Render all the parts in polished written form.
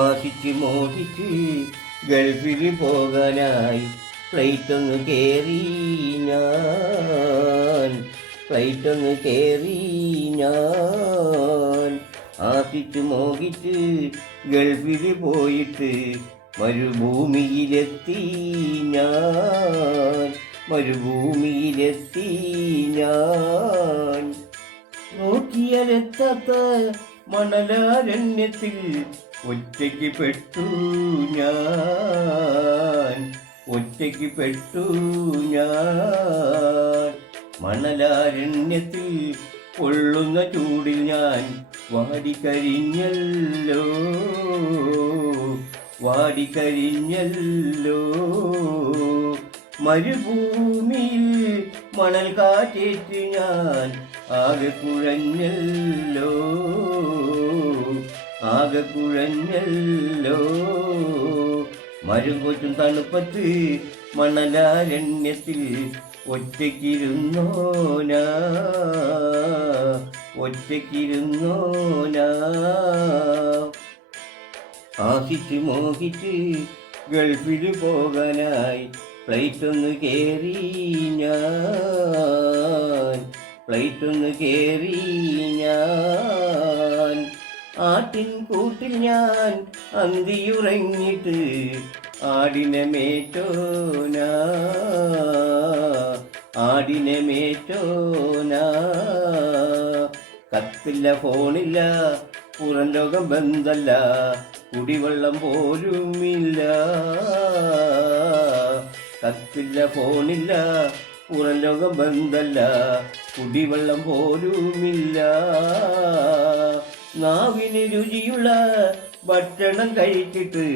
ആശിച്ച് മോഹിച്ച് ഗൾഫിൽ പോകാനായി ഫ്ലൈറ്റൊന്ന് കയറി ഞാൻ, ഫ്ലൈറ്റൊന്ന് കയറി ഞാൻ. ആശിച്ച് മോഹിച്ച് ഗൾഫിൽ പോയിട്ട് മരുഭൂമിയിലെത്തി ഞാൻ, മരുഭൂമിയിലെത്തി ഞാൻ. നോക്കിയാലെത്താത്ത മണലാരണ്യത്തിൽ ഒറ്റയ്ക്ക് പെട്ടു ഞാൻ, ഒറ്റയ്ക്ക് പെട്ടു ഞാൻ. മണലാരണ്യത്തിൽ പൊള്ളുന്ന ചൂടിൽ ഞാൻ വാടിക്കരിഞ്ഞല്ലോ, വാടിക്കരിഞ്ഞല്ലോ. മരുഭൂമിയിൽ മണൽ കാറ്റേറ്റ് ഞാൻ ആകെ കുഴഞ്ഞല്ലോ, ആകെ കുഴഞ്ഞല്ലോ. മരുകൊച്ചും തണുപ്പത്ത് മണലാരണ്യത്തിൽ ഒറ്റയ്ക്കിരുന്നോനാ, ഒറ്റയ്ക്കിരുന്നോനാ. ആശിച്ച് മോഹിച്ച് ഗൾഫിൽ പോകാനായി ഫ്ലൈറ്റൊന്ന് കയറി ഞാൻ, ഫ്ലൈറ്റൊന്ന് കയറി ഞാൻ. ആട്ടിൻ കൂട്ടിൽ ഞാൻ അന്തിയുറങ്ങിട്ട് ആടിനെ മേറ്റോനാ, ആടിനെ മേറ്റോനാ. കത്തില്ല ഫോണില്ല പുറം ലോകം ബന്ധല്ല, കുടിവെള്ളം പോലുമില്ല. കത്തില്ല ഫോണില്ല പുറം ലോകം ബന്ധല്ല, കുടിവെള്ളം പോലുമില്ല. നാവിന് രുചിയുള്ള ഭക്ഷണം കഴിച്ചിട്ട്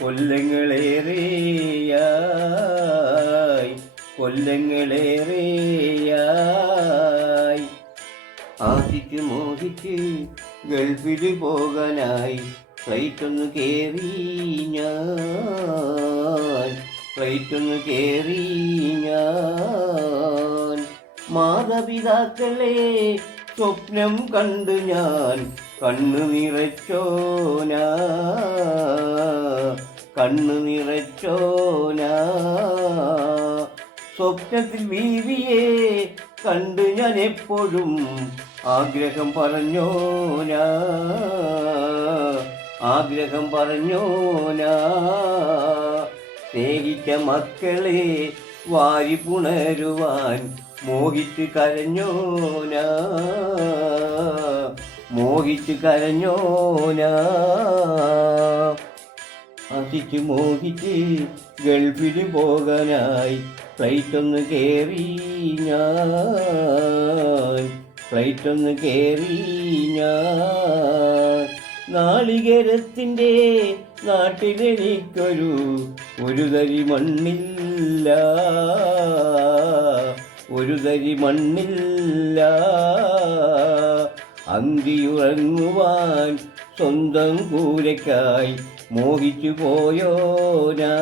കൊല്ലങ്ങളേറെയായി, കൊല്ലങ്ങളേറെയായി. ആശിച്ച് മോഹിച്ച് ഗൾഫിൽ പോകാനായി ഫ്ലൈറ്റൊന്ന് കയറി ഞാൻ, ഫ്ലൈറ്റൊന്ന് കയറി ഞാൻ. മാതാപിതാക്കളെ സ്വപ്നം കണ്ട് ഞാൻ കണ്ണു നിറച്ചോനാ, കണ്ണു നിറച്ചോനാ. സ്വപ്നത്തിൽ ബീവിയെ കണ്ട് ഞാൻ എപ്പോഴും ആഗ്രഹം പറഞ്ഞോനാ, ആഗ്രഹം പറഞ്ഞോനാ. സ്നേഹിച്ച മക്കളെ വാരി പുണരുവാൻ മോഹിച്ച് കരഞ്ഞോനാ, മോഹിച്ച് കരഞ്ഞോനാ. ആശിച്ച് മോഹിച്ച് ഗൾഫിൽ പോകാനായി ഫ്ലൈറ്റൊന്ന് കയറി ഞാൻ, ഫ്ലൈറ്റൊന്ന് കയറി ഞാൻ. നാളികേരത്തിൻ്റെ നാട്ടിലെനിക്കൊരു ഒരു തരി മണ്ണില്ല, ഒരു തരി മണ്ണില്ല. അന്തിയുറങ്ങുവാൻ സ്വന്തം കൂരയ്ക്കായി മോഹിച്ചു പോയോനാ,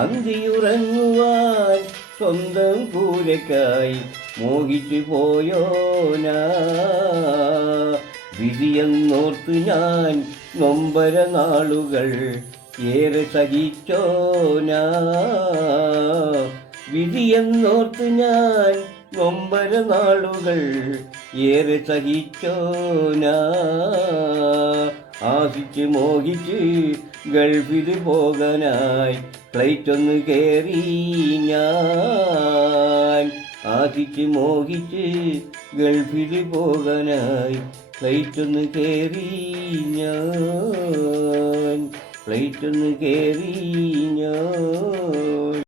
അന്തിയുറങ്ങുവാൻ സ്വന്തം കൂരയ്ക്കായി മോഹിച്ചു പോയോനാ. വിധിയെന്നോർത്ത് ഞാൻ നൊമ്പര നാളുകൾ ഏറെ സഹിച്ചോനാ, വിധിയെന്നോർത്ത് ഞാൻ നൊമ്പര നാളുകൾ ഏറെ സഹിച്ചോനാ. ആശിച്ച് മോഹിച്ച് ഗൾഫിൽ പോകാനായി ഫ്ലൈറ്റൊന്ന് കയറി ഞാൻ, ആശിച്ച് മോഹിച്ച് ഗൾഫിൽ പോകാനായി ഫ്ലൈറ്റൊന്ന് കയറി ഞാൻ, ഫ്ലൈറ്റൊന്ന് കയറി ഞാൻ.